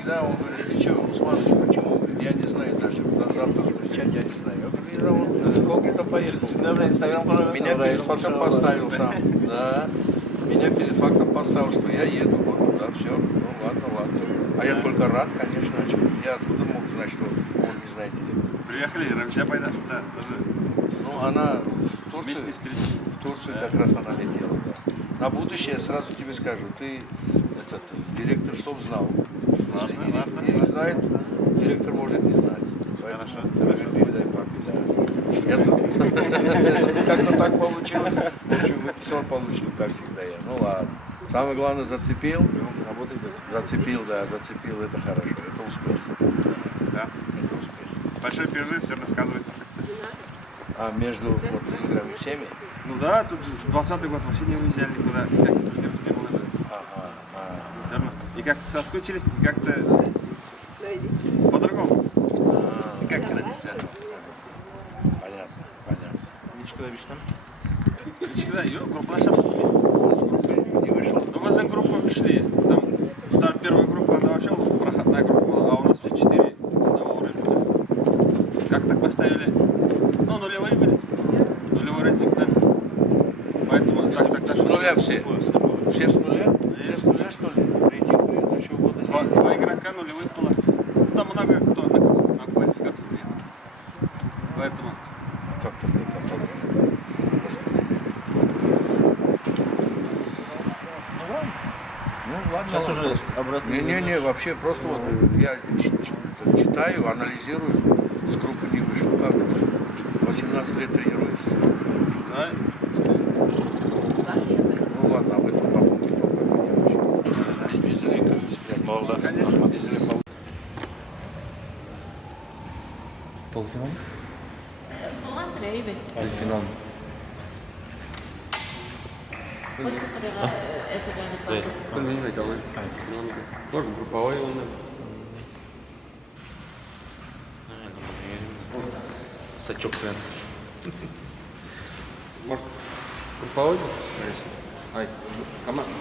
всегда он говорит, ты что, Усманович, почему? Я не знаю даже, на завтра встречать я не знаю. Я говорю, он сколько-то поехал. Меня перед фактом поставил сам. Да. Меня перед фактом поставил, что я еду вот туда, все. Ну ладно, ладно. А я только рад, конечно. Я откуда мог знать, что он не знает где. Приехали, Рамча Пайдаш, да, тоже. Ну, она в Турции, Вместе встретились. в Турцию как раз она летела, да. На будущее сразу тебе скажу, ты этот директор, чтоб знал. Если Ладно. не знает, директор может не знать. Хорошо. Передай папе, да. Как-то так получилось. В общем, выписал, получил, как всегда я. Ну ладно. Самое главное, зацепил. Зацепил, это хорошо, это успех. Да. Это успех. Большой перерыв, все рассказывается. А между вот, играми всеми? Ну да, тут 20-й год вообще не уезжали никуда, никаких турниров не было. Верно? И как-то соскучились, и как-то по-другому. Как Понятно. Ничего, ее группаша. Не вышел. Ну, мы за группу шли. Там первая группа, она вообще проходная группа была, а у нас все 4 одного уровня. Как так поставили? Ну, нулевые были. Нулевой рейтинг, да. Поэтому так. С нуля все? Все с нуля? Все с нуля, что ли? Рейтинг предыдущего года? Два игрока нулевых было. Там много кто на квалификацию приехал. Поэтому. Как-то это Ну ладно. Сейчас уже обратно. Не, вообще просто вот я читаю, анализирую, с группы не вышел. Как это? 18 лет тренируемся. Да? Ну ладно, об этом попомню, без безделика. Конечно. Безделика. Полуфинал? Andrei, Альфинал. Можно групповой он. Сачок прям. Может, групповой? Ай, команда.